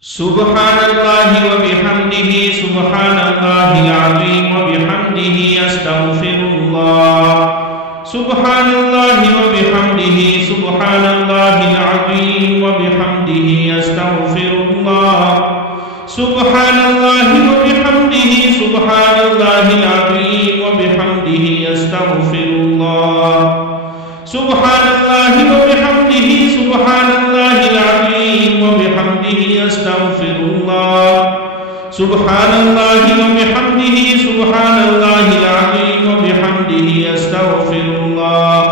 سبحان الله وبحمده سبحان الله العظيم وبحمده أستغفر الله سبحان الله وبحمده سبحان الله العظيم وبحمده أستغفر الله سبحان الله وبحمده سبحان الله العظيم وبحمده أستغفر الله سبحان الله وبحمده سبحان الله العظيم وبحمده أستغفر الله سبحان الله وبحمده سبحان الله العظيم وبحمده أستغفر الله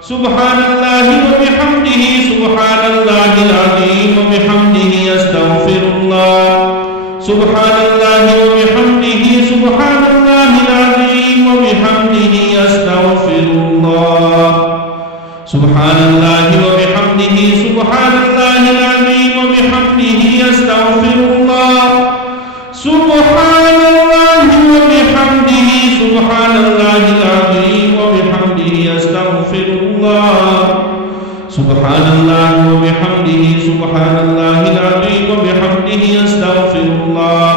سبحان الله وبحمده سبحان الله العظيم وبحمده أستغفر الله سبحان الله وبحمده سبحان الله العظيم وبحمده أستغفر الله سبحان الله وبحمده سبحان الله العظيم وبحمده أستغفر الله سبحان الله وبحمده سبحان الله العظيم وبحمده أستغفر الله سبحان الله وبحمده سبحان الله العظيم وبحمده أستغفر الله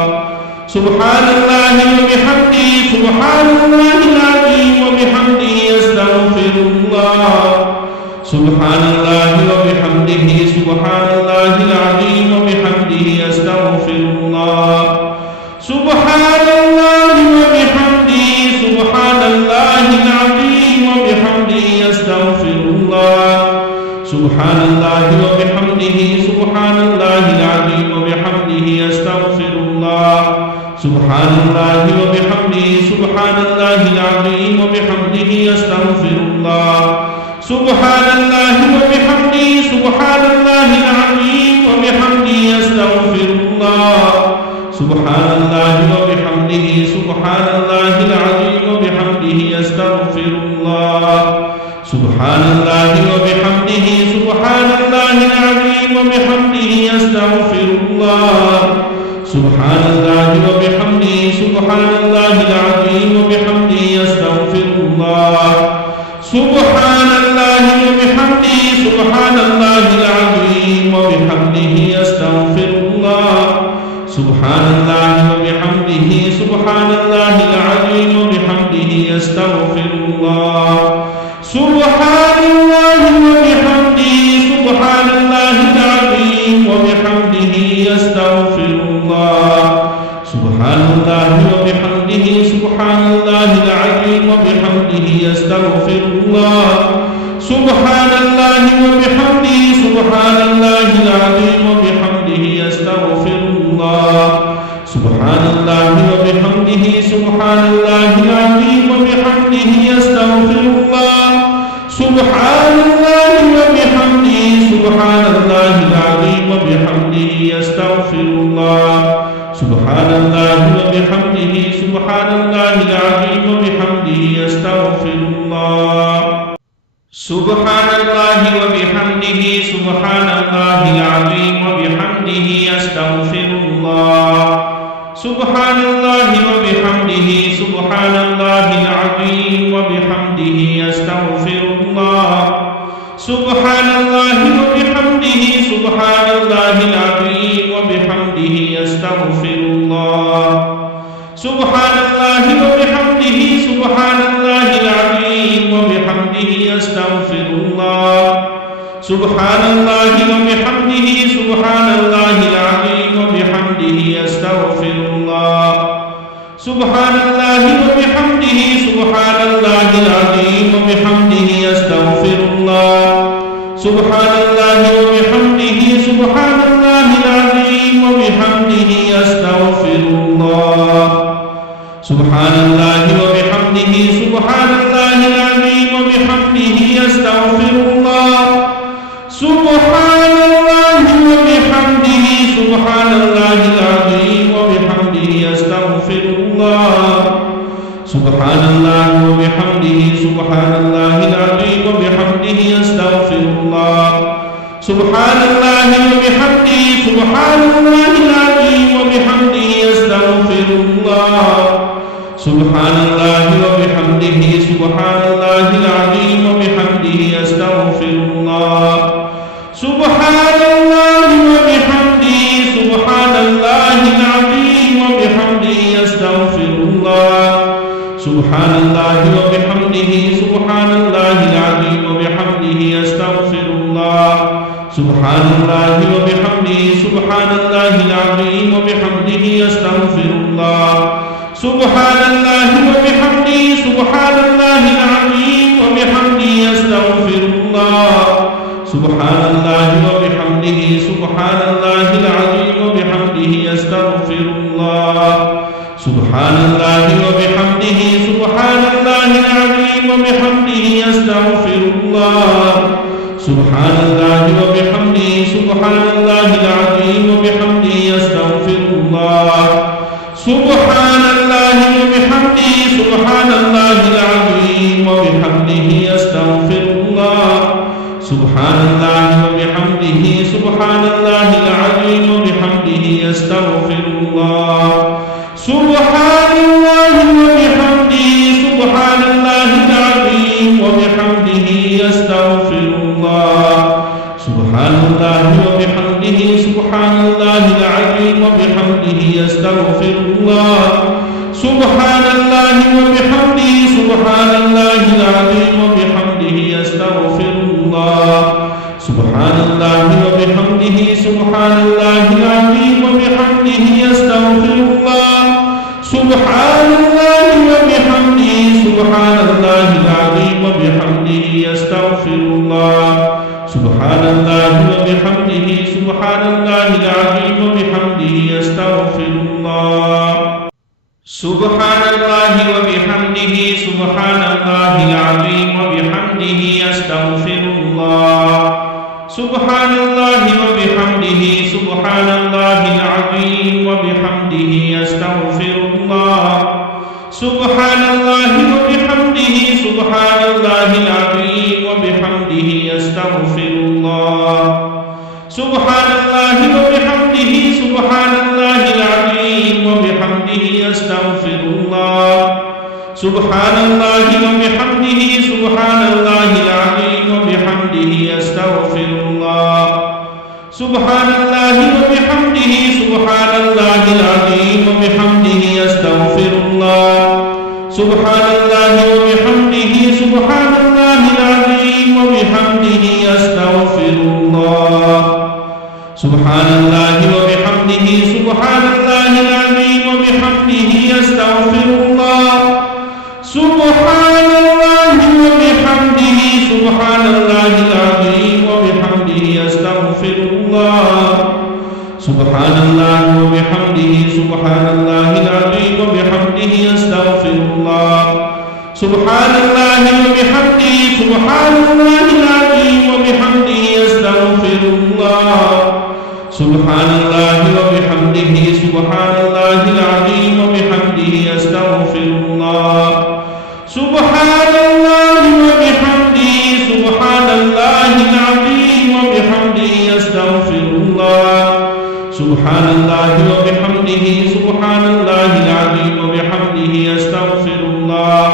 سبحان الله وبحمده سبحان الله العظيم وبحمده أستغفر الله سبحان الله وبحمده سبحان الله العظيم وبحمده أستغفر الله سبحان الله وبحمده سبحان الله العظيم وبحمده أستغفر الله سبحان الله وبحمده سبحان الله العظيم وبحمده أستغفر الله سبحان الله وبحمده سبحان الله العظيم وبحمده أستغفر الله سبحان الله وبحمده سبحان الله العظيم وبحمده أستغفر الله سبحان الله وبحمده سبحان الله العظيم وبحمده أستغفر الله سبحان الله وبحمده سبحان الله العظيم وبحمده أستغفر الله سبحان الله وبحمده سبحان الله العظيم وبحمده أستغفر الله سبحان الله وبحمده سبحان الله العظيم وبحمده أستغفر الله سبحان الله وبحمده سبحان الله العظيم وبحمده أستغفر الله سبحان الله وبحمده سبحان الله العظيم وبحمده أستغفر الله سبحان الله وبحمده سبحان الله العظيم وبحمده أستغفر الله سبحان الله وبحمده سبحان الله العظيم وبحمده أستغفر الله سبحان الله وبحمده سبحان الله العظيم وبحمده أستغفر الله سبحان الله وبحمده سبحان الله العظيم وبحمده أستغفر الله سبحان الله وبحمده سبحان الله العظيم وبحمده أستغفر الله سبحان الله وبحمده سبحان الله العظيم وبحمده أستغفر الله سبحان الله وبحمده سبحان الله العظيم وبحمده أستغفر الله سبحان الله وبحمده سبحان الله العظيم وبحمده أستغفر الله سبحان الله وبحمده سبحان الله العظيم وبحمده أستغفر الله سبحان الله وبحمده سبحان الله العظيم وبحمده أستغفر الله سبحان الله وبحمده سبحان الله العظيم وبحمده أستغفر الله سبحان الله وبحمده سبحان الله العظيم وبحمده أستغفر الله سبحان الله وبحمده سبحان الله العظيم وبحمده أستغفر الله سبحان الله وبحمده سبحان الله العظيم وبحمده أستغفر الله سبحان الله وبحمده سبحان الله العظيم وبحمده أستغفر الله سبحان الله وبحمده سبحان الله العظيم وبحمده أستغفر الله سبحان الله وبحمده سبحان الله العظيم وبحمده أستغفر الله سبحان الله وبحمده سبحان الله وبحمده سبحان الله العظيم وبحمده أستغفر الله سبحان الله وبحمده سبحان الله العظيم وبحمده أستغفر الله سبحان الله وبحمده سبحان الله العظيم وبحمده أستغفر الله سبحان الله وبحمده سبحان الله العظيم وبحمده أستغفر الله سبحان الله وبحمده سبحان الله العظيم وبحمده أستغفر الله سبحان الله وبحمده سبحان الله العظيم وبحمده أستغفر الله سبحان الله وبحمده سبحان الله العظيم وبحمده أستغفر الله سبحان الله وبحمده سبحان الله العظيم وبحمده أستغفر الله سبحان الله وبحمده سبحان الله العظيم وبحمده أستغفر الله سبحان الله وبحمده سبحان الله العظيم وبحمده أستغفر الله سبحان الله وبحمده سبحان الله العظيم وبحمده أستغفر الله سبحان الله وبحمده سبحان الله العظيم وبحمده أستغفر الله سبحان الله وبحمده سبحان الله العظيم وبحمده أستغفر الله سبحان الله وبحمده سبحان الله العظيم وبحمده أستغفر الله سبحان الله وبحمده سبحان الله العظيم وبحمده أستغفر الله سبحان الله وبحمده سبحان الله العظيم وبحمده أستغفر الله سبحان الله وبحمده سبحان الله العظيم وبحمده أستغفر الله سبحان الله وبحمده سبحان الله العظيم وبحمده أستغفر الله سبحان الله وبحمده سبحان الله العظيم وبحمده أستغفر الله سبحان الله وبحمده سبحان الله العظيم وبحمده أستغفر الله سبحان الله وبحمده سبحان الله العظيم وبحمده أستغفر الله سبحان الله وبحمده سبحان الله العظيم وبحمده أستغفر الله سبحان الله وبحمده سبحان الله العظيم وبحمده أستغفر الله سبحان الله وبحمده سبحان الله العظيم وبحمده أستغفر الله سبحان الله وبحمده سبحان الله العظيم وبحمده أستغفر الله سبحان الله وبحمده سبحان الله العظيم وبحمده أستغفر الله سبحان الله وبحمده سبحان الله العظيم وبحمده أستغفر الله سبحان الله وبحمده سبحان الله العظيم وبحمده أستغفر الله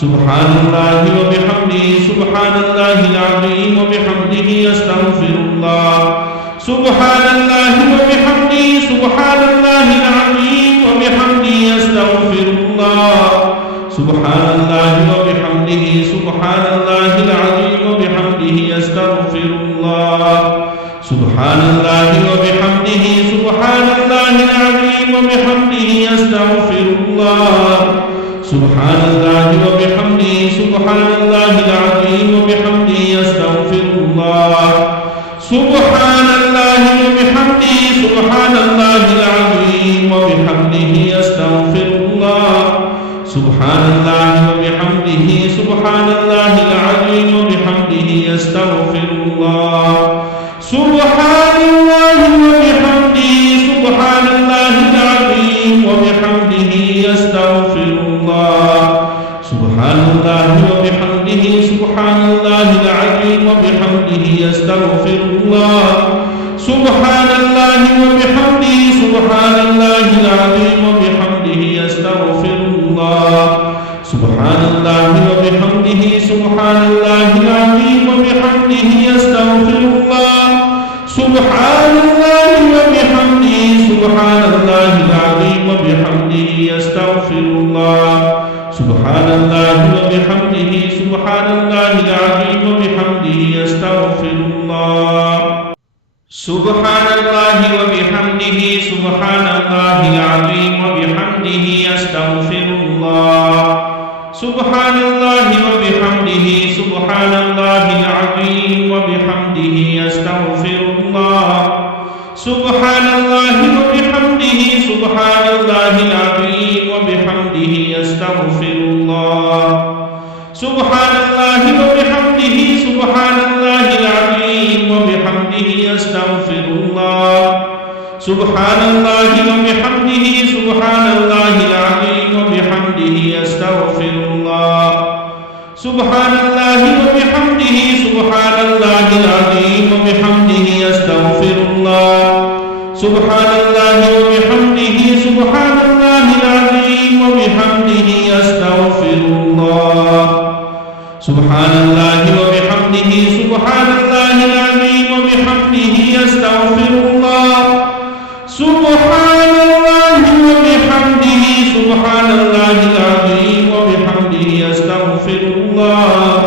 سبحان الله وبحمده سبحان الله العظيم وبحمده أستغفر الله سبحان الله وبحمده سبحان الله العظيم وبحمده أستغفر الله سبحان الله وبحمده سبحان الله العظيم وبحمده أستغفر الله سبحان الله وبحمده سبحان الله العظيم وبحمده أستغفر الله سبحان الله وبحمده سبحان الله العظيم وبحمده أستغفر الله سبحان الله وبحمده سبحان الله العظيم وبحمده أستغفر الله سبحان الله وبحمده سبحان الله العظيم وبحمده أستغفر الله سبحان الله وبحمده سبحان الله العظيم وبحمده أستغفر الله سبحان الله وبحمده سبحان الله العظيم الله وبحمده سبحان الله العظيم وبحمده أستغفر الله سبحان الله وبحمده سبحان الله العظيم وبحمده أستغفر الله سبحان الله وبحمده سبحان الله العظيم وبحمده أستغفر الله سبحان الله وبحمده سبحان الله العظيم وبحمده أستغفر الله سبحان الله وبحمده سبحان الله العظيم وبحمده أستغفر الله سبحان الله وبحمده سبحان الله العظيم وبحمده أستغفر الله سبحان الله وبحمده سبحان الله العظيم وبحمده أستغفر الله سبحان الله وبحمده سبحان الله العظيم وبحمده أستغفر الله سبحان الله وبحمده سبحان الله العظيم وبحمده أستغفر الله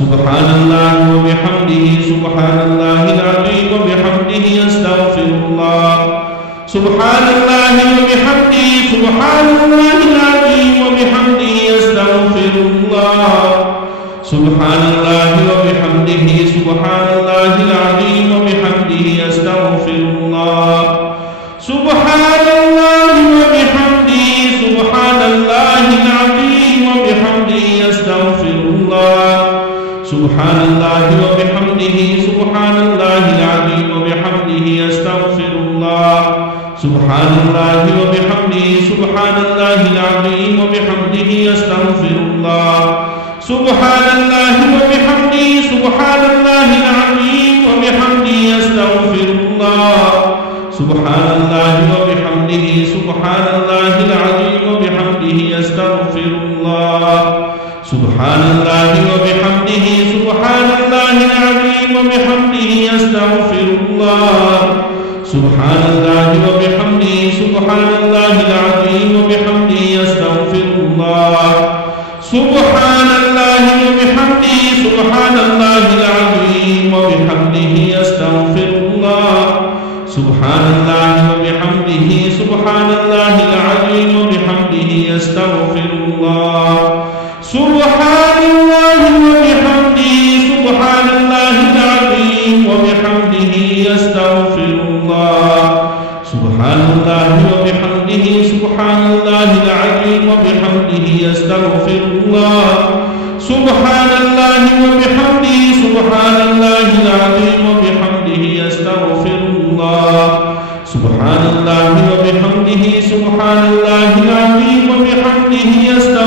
سبحان الله وبحمده سبحان الله العظيم وبحمده أستغفر الله سبحان الله وبحمده سبحان الله العظيم وبحمده أستغفر الله سبحان الله وبحمده سبحان الله العظيم وبحمده أستغفر الله سبحان الله وبحمده سبحان الله العظيم وبحمده أستغفر الله سبحان الله وبحمده سبحان الله العظيم وبحمده أستغفر الله سبحان الله وبحمده سبحان الله العظيم وبحمده أستغفر الله سبحان الله وبحمده سبحان الله العظيم وبحمده أستغفر الله سبحان الله وبحمده سبحان الله العظيم وبحمده أستغفر الله سبحان الله وبحمده سبحان الله العظيم وبحمده أستغفر الله سبحان الله وبحمده سبحان الله العظيم وبحمده أستغفر الله سبحان الله وبحمده سبحان الله العظيم وبحمده أستغفر الله سبحان الله وبحمده سبحان الله العظيم وبحمده أستغفر الله سبحان الله وبحمده سبحان الله العظيم وبحمده أستغفر الله سبحان الله وبحمده سبحان الله العظيم وبحمده أستغفر الله سبحان الله وبحمده سبحان الله العظيم وبحمده أستغفر الله سبحان الله وبحمده سبحان الله العظيم وبحمده أستغفر